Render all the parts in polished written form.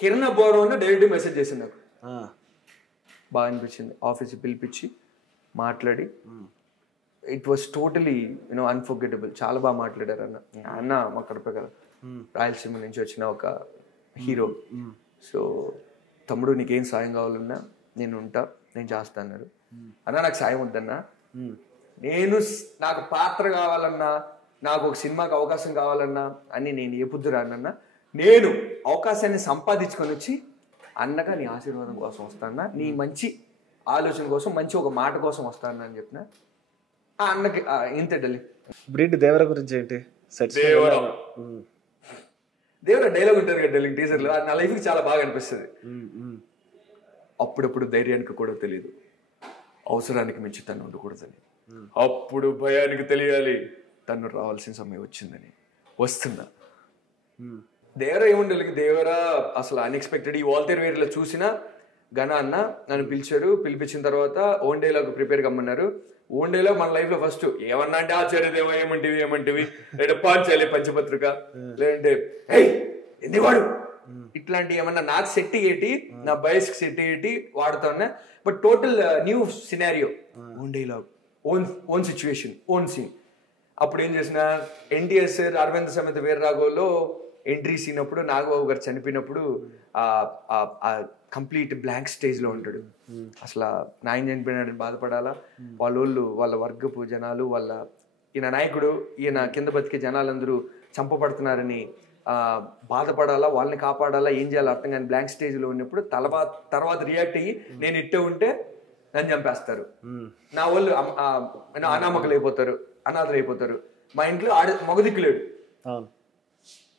Kiran Abbavaram direct message చేసింది నాకు. బాగా అనిపించింది. ఆఫీస్కి పిలిపించి మాట్లాడి ఇట్ వాస్ టోటలీ అన్ఫర్గెటబుల్. చాలా బాగా మాట్లాడారు అన్న. అన్న మా కడప కదా, రాయలసీమ నుంచి వచ్చిన ఒక హీరో. సో తమ్ముడు నీకేం సాయం కావాలన్నా నేను ఉంటా, నేను చేస్తా అన్నారు. అన్న నాకు సాయం వద్దన్నా, నాకు పాత్ర కావాలన్నా, నాకు ఒక సినిమాకి అవకాశం కావాలన్నా అని నేను ఏ పొద్దు రానన్నా, నేను అవకాశాన్ని సంపాదించుకొని వచ్చి అన్నగా నీ ఆశీర్వాదం కోసం వస్తానా, నీ మంచి ఆలోచన కోసం, మంచి ఒక మాట కోసం వస్తాను అని చెప్పిన. ఆ అన్నకి ఇంత ఢిల్లీ. బ్రీడ్ దేవర గురించి ఏంటి? దేవర డైలాగ్ ఉంటుంది కదా ఢిల్లీ టీజర్లో, అది నా లైఫ్కి చాలా బాగా అనిపిస్తుంది. అప్పుడప్పుడు ధైర్యానికి కూడా తెలియదు, అవసరానికి మించి తను ఉండకూడదని. అప్పుడు భయానికి తెలియాలి తను రావాల్సిన సమయం వచ్చిందని. వస్తున్నా. దేవర ఏముండాలి, దేవర అసలు అన్ఎక్స్పెక్టెడ్. ఈ వాల్తేర్ వేర్లో చూసిన ఘన అన్న నన్ను పిలిచారు. పిలిపించిన తర్వాత ఓన్ డేలాగ్ ప్రిపేర్ కమ్మన్నారు. ఓన్ డేలాగ్ మన లైఫ్ లో ఫస్ట్ ఏమన్నా అంటే ఆచార్యదేవ ఏమంటివి లేదా పాంచాలి పంచపత్రిక, లేదంటే ఎందువాడు ఇట్లాంటి ఏమన్నా నాకు సెట్ అయ్యేటి, నా బయస్కి సెట్ అయ్యేటి వాడుతున్నా. But total new scenario, own dialogue, own situation, own scene. అప్పుడు ఏం చేసిన, ఎన్టీఆర్ సార్ అరవింద్ సమేత వీరరాఘవలో ఎంట్రీ సీన్ అప్పుడు నాగబాబు గారు చనిపోయినప్పుడు కంప్లీట్ బ్లాంక్ స్టేజ్లో ఉంటాడు. అసలు నాయన చనిపోయినాడని బాధపడాలా, వాళ్ళ వర్గపు జనాలు, ఈయన నాయకుడు, ఈయన కింద బతికే జనాలందరూ చంపబడుతున్నారని బాధపడాలా, వాళ్ళని కాపాడాలా, ఏం చేయాలో అర్థం కానీ బ్లాంక్ స్టేజ్లో ఉన్నప్పుడు తర్వాత రియాక్ట్ అయ్యి నేను ఇట్టే ఉంటే నన్ను చంపేస్తారు, నా వాళ్ళు అనామకులు అయిపోతారు, అనాథలు అయిపోతారు, మా ఇంట్లో మగదిక్కులేడు,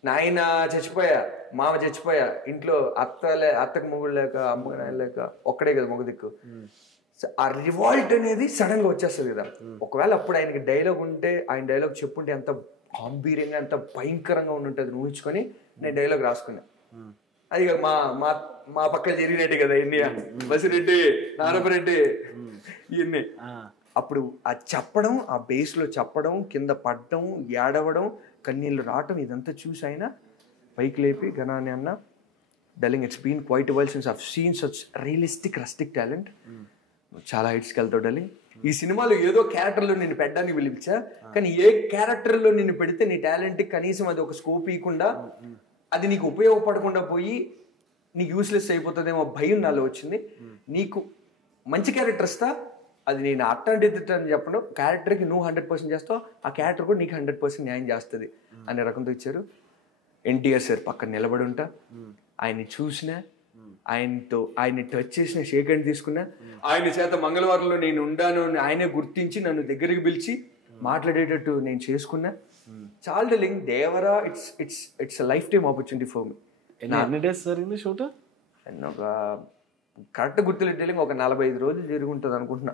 నాయన చచ్చిపోయా, మామ చచ్చిపోయా, ఇంట్లో అత్తకు మొగుడు లేక, అమ్మ నాయన లేక, ఒక్కడే కదా మగదిక్కు. ఆ రివాల్ట్ అనేది సడన్ గా వచ్చేస్తుంది కదా. ఒకవేళ అప్పుడు ఆయనకి డైలాగ్ ఉంటే, ఆయన డైలాగ్ చెప్పుంటే ఎంత గాంభీర్యంగా, ఎంత భయంకరంగా ఉండుంటుంది ఊహించుకొని నేను డైలాగ్ రాసుకున్నా. అది మా మా పక్కన జరిగినట్టే కదా ఇండియా, బసిరెడ్డి, నారపరెడ్డి, ఇవన్నీ. అప్పుడు ఆ చెప్పడం, ఆ బేస్లో చెప్పడం, కింద పడడం, ఏడవడం, కన్నీళ్ళు రావటం, ఇదంతా చూసి ఆయన పైకి లేపి ఘనాన్ని అన్న, darling it's been quite while since I've seen such realistic rustic talent, చాలా హైట్స్కి వెళ్తావు డార్లింగ్. ఈ సినిమాలో ఏదో క్యారెక్టర్లో నిన్ను పెట్టడానికి పిలిపించా, కానీ ఏ క్యారెక్టర్లో నిన్ను పెడితే నీ టాలెంట్కి కనీసం అది ఒక స్కోప్ ఇవ్వకుండా, అది నీకు ఉపయోగపడకుండా పోయి నీకు యూస్లెస్ అయిపోతుందేమో భయం నాలో వచ్చింది. నీకు మంచి క్యారెక్టర్ ఇస్తా, అది నేను అట్టండి అని చెప్పడం, క్యారెక్టర్కి నువ్వు 100% చేస్తావు, ఆ క్యారెక్టర్ కూడా నీకు 100% న్యాయం చేస్తుంది అనే రకంతో ఇచ్చారు. ఎన్టీఆర్ సార్ పక్కన నిలబడి ఉంటా, ఆయన్ని చూసిన, ఆయన్ని టచ్ చేసిన, షేక్ హ్యాండ్ తీసుకున్నా, ఆయన చేత మంగళవారంలో నేను ఉండాను అని ఆయనే గుర్తించి నన్ను దగ్గరికి పిలిచి మాట్లాడేటట్టు నేను చేసుకున్నా. చాలా darling, Devara it's life time opportunity for me. ఎన్ని డేస్ జరిగింది షూట్? ఒక కరెక్ట్ గుర్తులేదు డార్లింగ్, ఒక 45 రోజులు జరిగి ఉంటుంది అనుకుంటున్నా.